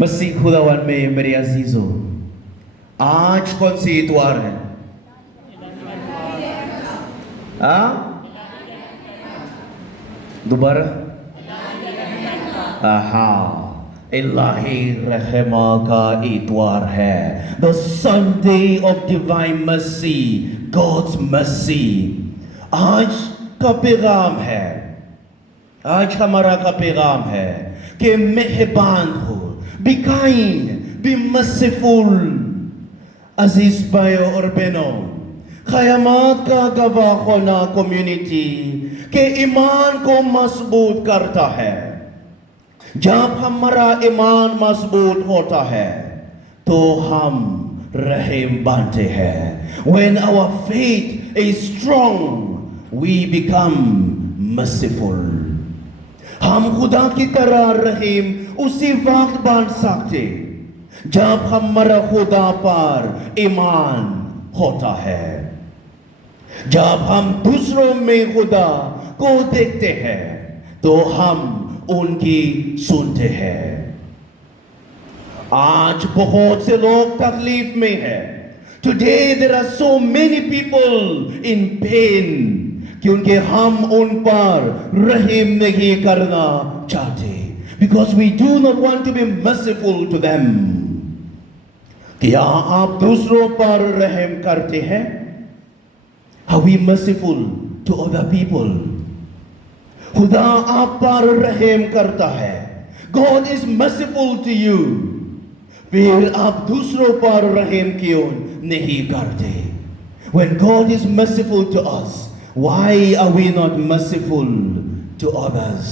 मसीह खुदावन में मेरे अजीजों, आज कौन सी इतवार है? दोबारा इलाही रहमा का इतवार है। The Sunday of Divine Mercy, God's mercy। आज का पैगाम है, आज हमारा का पैगाम है कि मेहरबान हो, be kind, be merciful। अजीज भाइयों और बहनों, क़यामत का गवाह होना कम्युनिटी के ईमान को मजबूत करता है। जब हमारा ईमान मजबूत होता है तो हम रहम बनते हैं। When our faith is strong, we become merciful। हम खुदा की तरह रहम उसी वक्त बन सकते जब हमारा खुदा पर ईमान होता है। जब हम दूसरों में खुदा को देखते हैं तो हम उनकी सुनते हैं। आज बहुत से लोग तकलीफ में हैं। Today there are so many people in pain क्योंकि हम उन पर रहम नहीं करना चाहते। Because we do not want to be merciful to them। क्या आप दूसरों पर रहम करते हैं? Are we merciful to other people? खुदा आप पर रहम करता है। God is merciful to you। फिर आप दूसरों पर रहम क्यों नहीं करते? When God is merciful to us, why are we not merciful to others?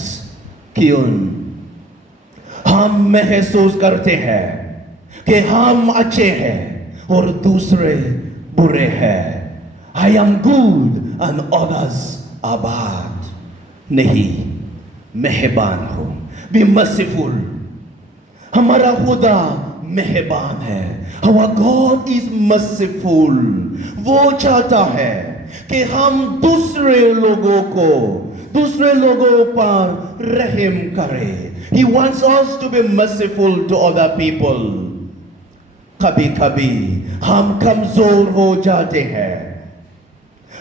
क्यों? हम महसूस करते हैं कि हम अच्छे हैं और दूसरे बुरे हैं। I am good and others are bad। नहीं, मेहरबान हो, be merciful। हमारा खुदा मेहरबान है। Our God is merciful। वो चाहता है कि हम दूसरे लोगों पर रहम करें। He wants us to be merciful to other people। कभी कभी हम कमजोर हो जाते हैं।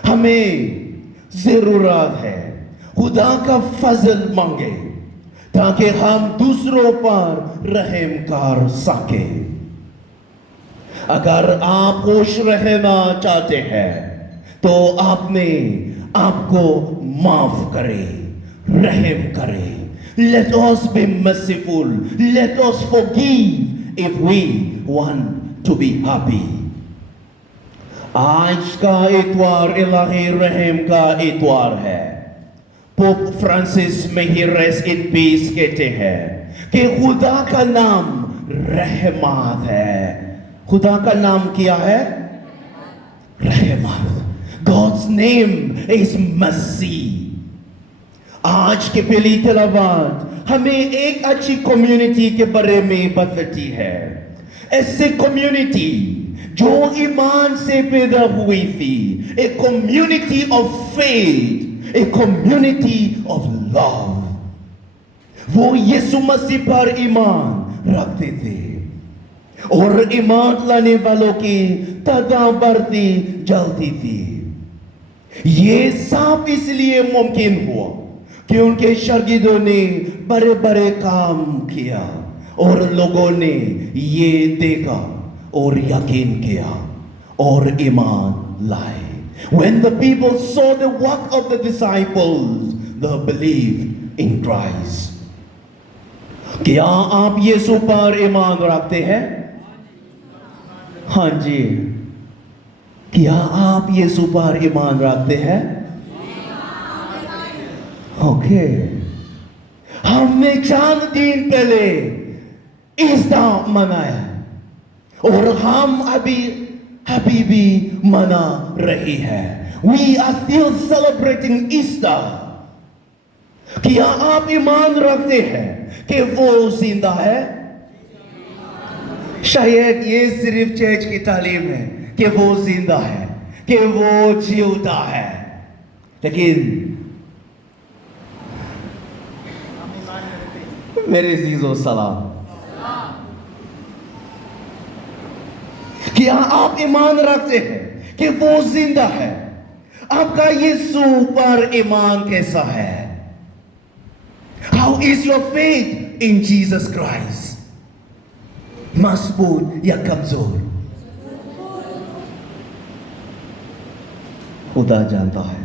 हमें जरूरत है खुदा का फजल मांगे ताकि हम दूसरों पर रहम कर सके। अगर आप खुश रहना चाहते हैं तो आपने आपको माफ करें, रहम करें। Let us be merciful। Let us forgive if we want to be happy। आज का इतवार इलाही रहम का इतवार है। पोप फ्रांसिस में ही रेस्ट इन पीस कहते हैं कि खुदा का नाम रहमत है। खुदा का नाम क्या है? रहमत। God's name is mercy। आज के पहली तिलावत हमें एक अच्छी कम्युनिटी के बारे में बताती है। ऐसे कम्युनिटी जो ईमान से पैदा हुई थी, a community of faith, a community of love। वो यीशु मसीह पर ईमान रखते थे और ईमान लाने वालों की तादाद बढ़ती जलती थी। ये सब इसलिए मुमकिन हुआ कि उनके शागिर्दों ने बड़े बड़े काम किया और लोगों ने ये देखा और यकीन किया और ईमान लाए। When the people saw the work of the disciples, they believed in Christ। क्या आप यीशु पर ईमान रखते हैं? हाँ जी। क्या आप यीशु पर ईमान रखते हैं? ओके। हमने 4 दिन पहले ईस्टर मनाया और हम अभी भी मना रही है। We are still celebrating Easter। क्या आप ईमान रखते हैं कि वो जिंदा है? शायद ये सिर्फ चर्च की तालीम है कि वो जिंदा है, कि वो जीवता है, लेकिन मेरे अजीजों सलाम। क्या आप ईमान रखते हैं कि वो जिंदा है? आपका यीशु पर ईमान कैसा है? How is your faith in Jesus Christ? मजबूत या कमजोर? खुदा जानता है।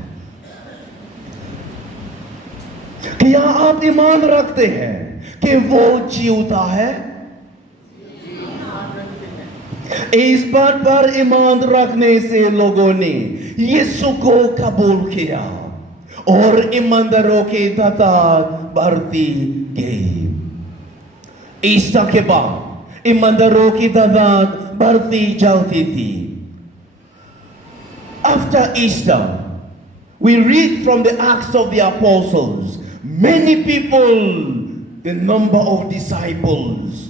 क्या आप ईमान रखते हैं कि वो जीवता है? इस बात पर ईमान रखने से लोगों ने यीशु को कबूल किया और ईमानदारों की तादाद बढ़ती गई। ईस्टर के बाद ईमानदारों की तादाद बढ़ती जाती थी। After Easter, we read from the Acts of the Apostles, many people, the number of disciples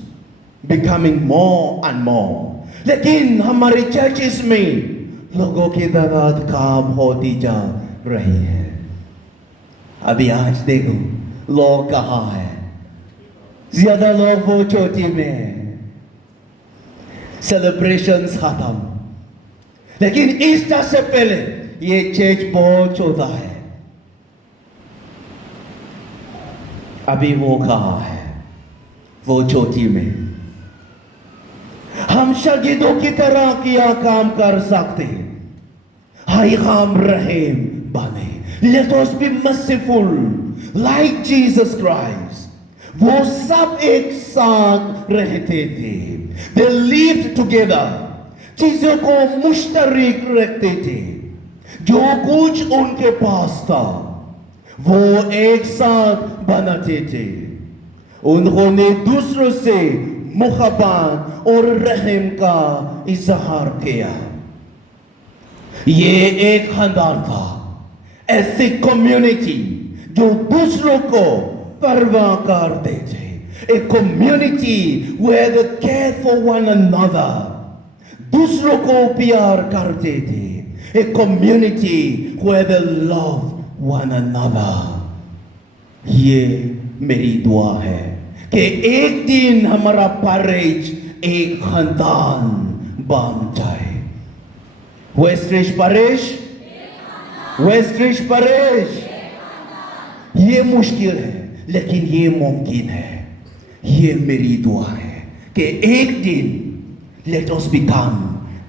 becoming more and more. लेकिन हमारे चर्चेस में लोगों की तादाद कम होती जा रही है। अभी आज देखो लोग कहाँ हैं? ज्यादा लोग वो चोटी में हैं। सेलिब्रेशंस खत्म, लेकिन ईस्टर से पहले ये चर्च बहुत छोटा है। अभी वो कहाँ है? वो चोटी में। हम शागिदों की तरह क्या काम कर सकते हैं? हाय हम रहें बने। Let us be merciful like Jesus Christ. वो सब एक साथ रहते थे। They lived together. चीजों को मुश्तरक रखते थे। जो कुछ उनके पास था वो एक साथ बनाते थे। उन्होंने दूसरों से मुहब्बत और रहम का इजहार किया। ये एक खानदान था, ऐसी कम्युनिटी जो दूसरों को परवाह करते थे। A community where they cared for one another. दूसरों को प्यार करते थे। A community where they loved one another. ये मेरी दुआ है कि एक दिन हमारा पैरिश एक खानदान बन जाए। वेस्टरिज पैरिश, वेस्टरिज पैरिश, ये मुश्किल है लेकिन ये मुमकिन है। ये मेरी दुआ है कि एक दिन लेट अस बिकम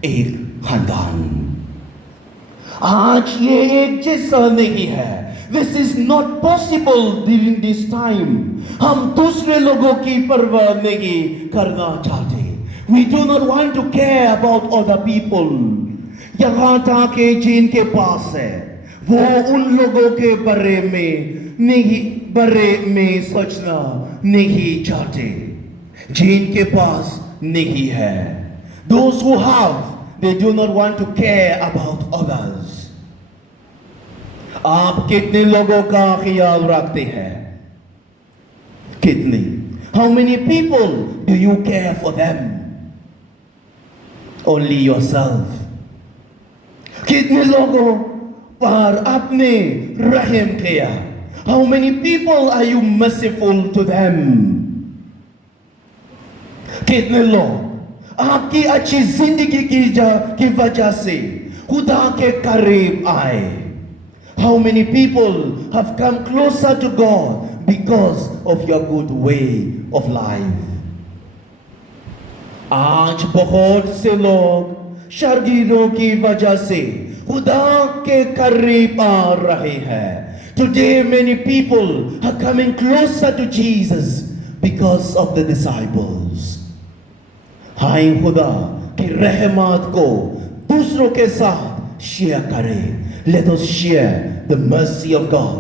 एक खानदान। आज ये एक जैसा नहीं है। This is not possible during this time. हम दूसरे लोगों की परवाह नहीं करना चाहते। We do not want to care about other people. यहाँ तक कि जिनके पास है वो उन लोगों के बारे में सोचना नहीं चाहते जिनके पास नहीं है। Those who have, they do not want to care about others. आप कितने लोगों का ख्याल रखते हैं? कितने? How many people do you care for them? Only yourself. कितने लोगों पर आपने रहम किया? How many people are you merciful to them? कितने लोग आपकी अच्छी जिंदगी की वजह से खुदा के करीब आए? How many people have come closer to God because of your good way of life? आज बहुत से लोग शागिर्दों की वजह से खुदा के करीब आ रहे हैं। Today many people are coming closer to Jesus because of the disciples. हाय खुदा की रहमत को दूसरों के साथ शेयर करें। Let us share the mercy of God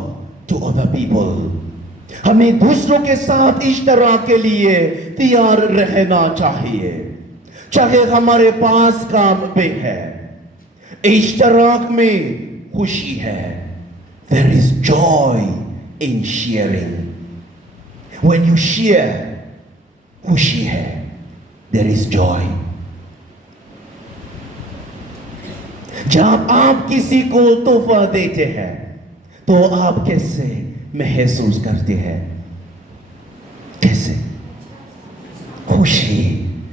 to other people. हमें दूसरों के साथ इश्तराक के लिए तैयार रहना चाहिए, चाहे हमारे पास काम पे है। इश्तराक में खुशी है। There is joy in sharing. When you share, खुशी है। There is joy. जब आप किसी को तोहफा देते हैं तो आप कैसे महसूस करते हैं? कैसे? खुशी।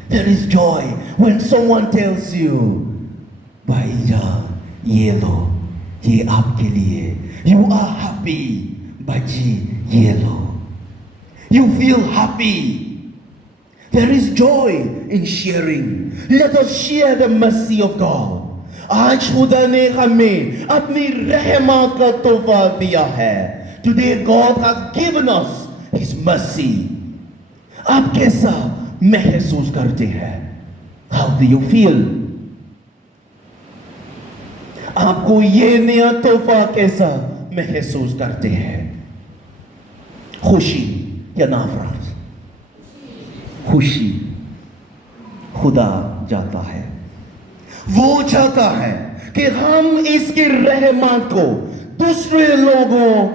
There is joy when someone tells you, Bhaija, ye lo, ye aapke liye. You are happy, Baji, ye lo. You feel happy. There is joy in sharing. Let us share the mercy of God. आज खुदा ने हमें अपनी रहमत का तोहफा दिया है. Today God has given us His mercy. आप कैसा महसूस करते हैं? How do you feel? आपको ये नया तोहफा कैसा महसूस करते हैं? खुशी या नफरत? खुशी. खुदा जाता है, वो चाहता है कि हम इसकी रहमत को दूसरे लोगों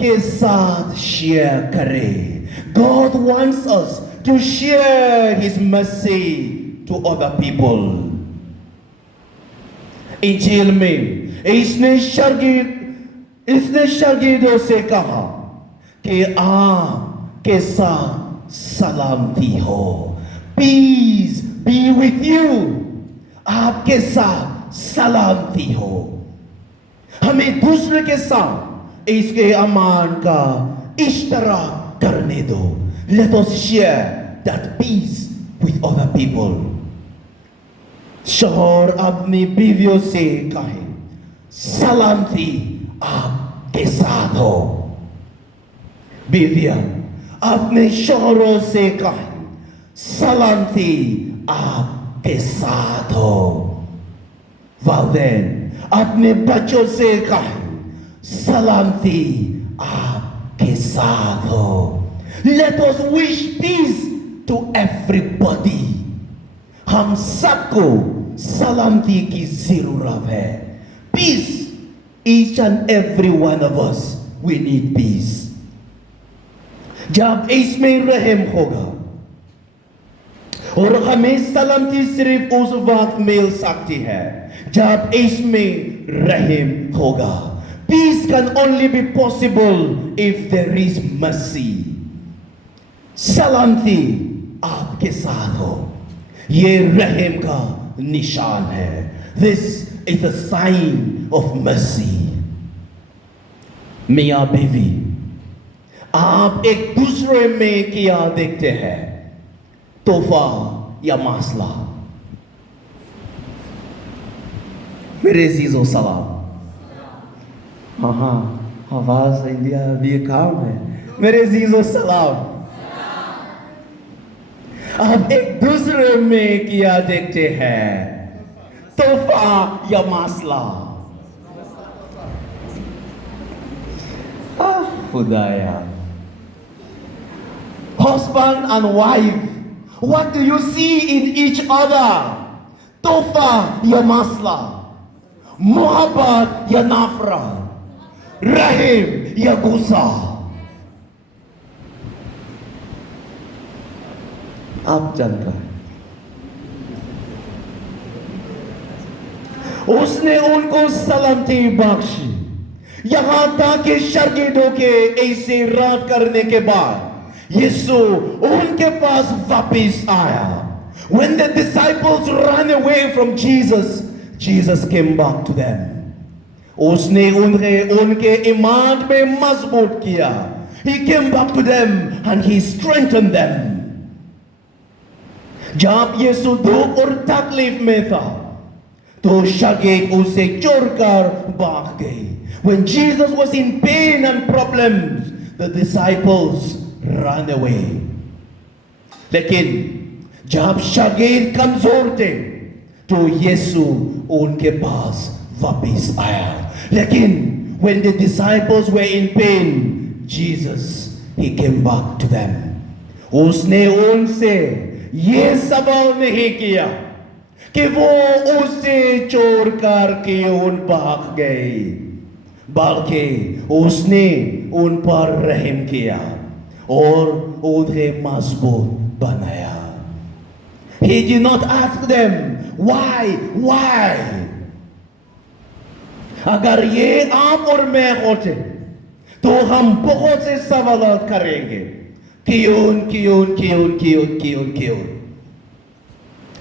के साथ शेयर करें. God wants us to share His mercy to other people. इंजील में इसने शागिर्दों से कहा कि आप के साथ सलामती हो. Peace be with you. आपके साथ सलामती हो. हमें दूसरे के साथ इसके अमान का इश्तराक करने दो. Let us share that peace with other people. शौहर अपनी बीवियों से कहे, सलामती आपके साथ हो. बीवियां अपने शौहरों से कहे, सलामती आपके साथ हो. वालिदैन अपने बच्चों से कहे, सलामती आपके साथ हो. Let us wish peace to everybody. हम सबको सलामती की जरूरत है. Peace. Each and every one of us, we need peace. जब इसमें रहम होगा और हमें सलामती सिर्फ उस वक्त मिल सकती है जब इसमें रहम होगा. Peace can only be possible if there is mercy. सलामती आपके साथ हो. ये रहम का निशान है. This is a sign of mercy. मियाँ बीवी आप एक दूसरे में क्या देखते हैं? तोहफा या मसला? मेरे अजीजों सलाम. हाँ, आवाज इंडिया भी काम है. मेरे अजीजों सलाम. आप एक दूसरे में क्या देखते हैं? तोहफा या मसला? खुदाया. Husband and wife, what do you see in each other? तोहफा या मसला? मोहब्बत या नफरत? रहम या गुस्सा? आप जानते हैं. उसने उनको सलामती बख्शी. यहां तक कि शागिर्दों के ऐसे रद्द करने के बाद यीशु उनके पास वापस आया. When the disciples ran away from Jesus, Jesus came back to them. उसने उन्हें उनके ईमान में मजबूत किया. He came back to them and he strengthened them. जब यीशु दुख और तकलीफ में था तो शागिर्द उसे छोड़कर भाग गए. When Jesus was in pain and problems, the disciples ran away. लेकिन जब शागिर्द कमजोर थे तो यीशु उनके पास वापस आया. लेकिन when the disciples were in pain, Jesus, he came back to them. उसने उनसे ये सवाल नहीं किया कि वो उसे छोड़कर क्यों भाग गए, बल्कि उसने उन पर रहम किया और उन्हें मजबूत बनाया. He did not ask them why. अगर ये आप और मैं होते तो हम बहुत से सवाल करेंगे. क्यों.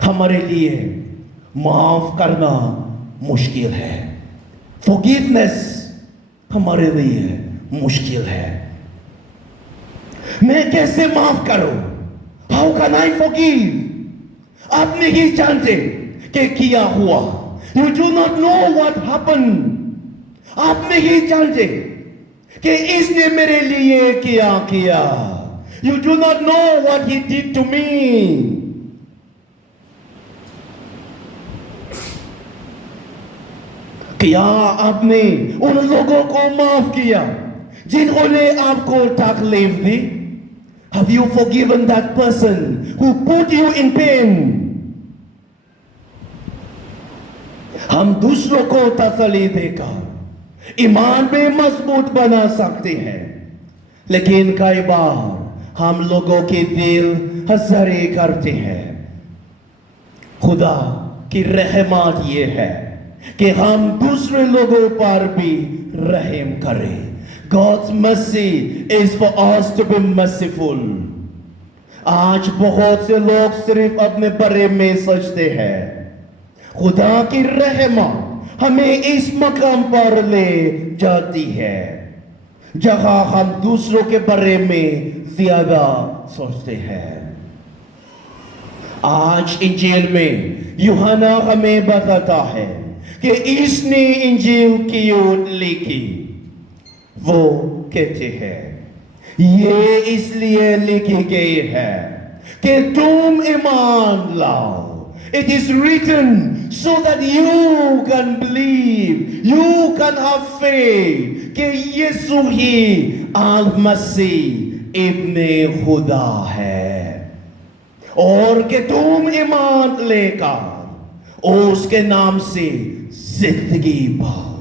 हमारे लिए माफ करना मुश्किल है। फॉरगिवनेस हमारे लिए मुश्किल है। मैं कैसे माफ करूं? How can I forgive? आप नहीं जानते कि क्या हुआ। You do not know what happen. आप नहीं जानते कि इसने मेरे लिए क्या किया। You do not know what he did to me. क्या आपने उन लोगों को माफ किया जिन्होंने आपको तकलीफ दी? Have you forgiven that person who put you in pain? हम दूसरों को तसल्ली देकर ईमान में मजबूत बना सकते हैं, लेकिन कई बार हम लोगों के दिल हज़ारे करते हैं। खुदा की रहमत ये है कि हम दूसरे लोगों पर भी रहम करें। God's mercy is for us to be merciful. आज बहुत से लोग सिर्फ अपने बारे में सोचते हैं। खुदा की रहमत हमें इस मकाम पर ले जाती है जहां हम दूसरों के बारे में ज्यादा सोचते हैं। आज इंजील में यूहन्ना हमें बताता है कि इसने इंजील क्यों लिखी। वो कहते हैं ये इसलिए लिखी गई है कि तुम ईमान लाओ। It is written so that you can believe, you can have faith कि यीशु ही अल-मसीह इब्ने खुदा है और कि तुम ईमान लेकर उसके नाम से जिंदगी पाओ।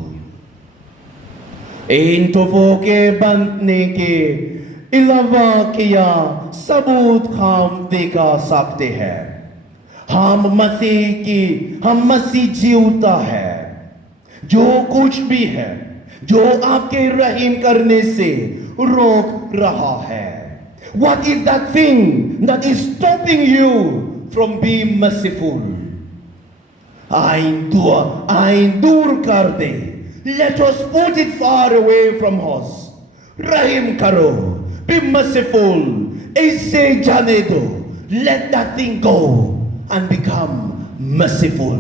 इन तोहफों के बनने के अलावा क्या सबूत हम दिखा सकते हैं? हम मसीह जीवता है। जो कुछ भी है जो आपके रहम करने से रोक रहा है। What is that thing that is stopping you from being merciful? आइन दूर कर दे। Let us put it far away from us. रहम करो, be merciful. इससे जाने दो, let that thing go and become merciful.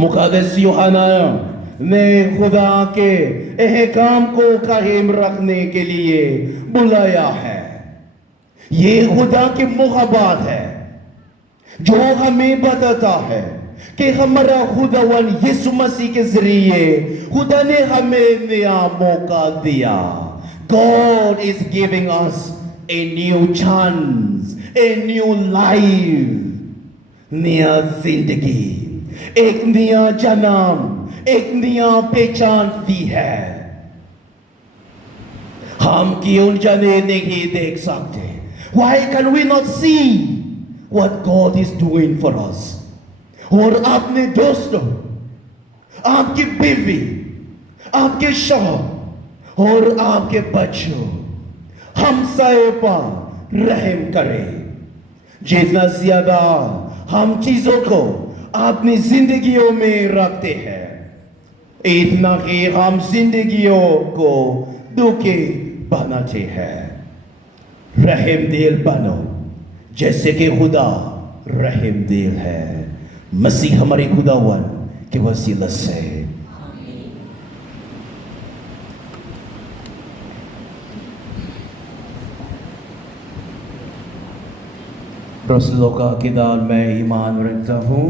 मुक़द्दस यूहन्ना ने खुदा के अहकाम को कायम रखने के लिए बुलाया है। ये खुदा की मोहब्बत है जो हमें बताता है कि हमारा खुदावन यीशु मसीह के जरिए खुदा ने हमें नया मौका दिया। God is giving us a new chance, a new life, नया जिंदगी, एक नया जन्म, एक नया पहचान दी है। हम क्यों जाने नहीं देख सकते? Why can we not see what God is doing for us? और अपने दोस्तों, आपकी बीवी, आपके शौहर और आपके बच्चों, हमसाए पर रहम करें। जितना ज्यादा हम चीजों को अपनी जिंदगियों में रखते हैं, इतना ही हम जिंदगियों को दुखी बनाते हैं। रहम दिल बनो जैसे कि खुदा रहम दिल है। मसीह हमारे खुदावन के वसीला से रसूलों का किरदार में ईमान रखता हूँ।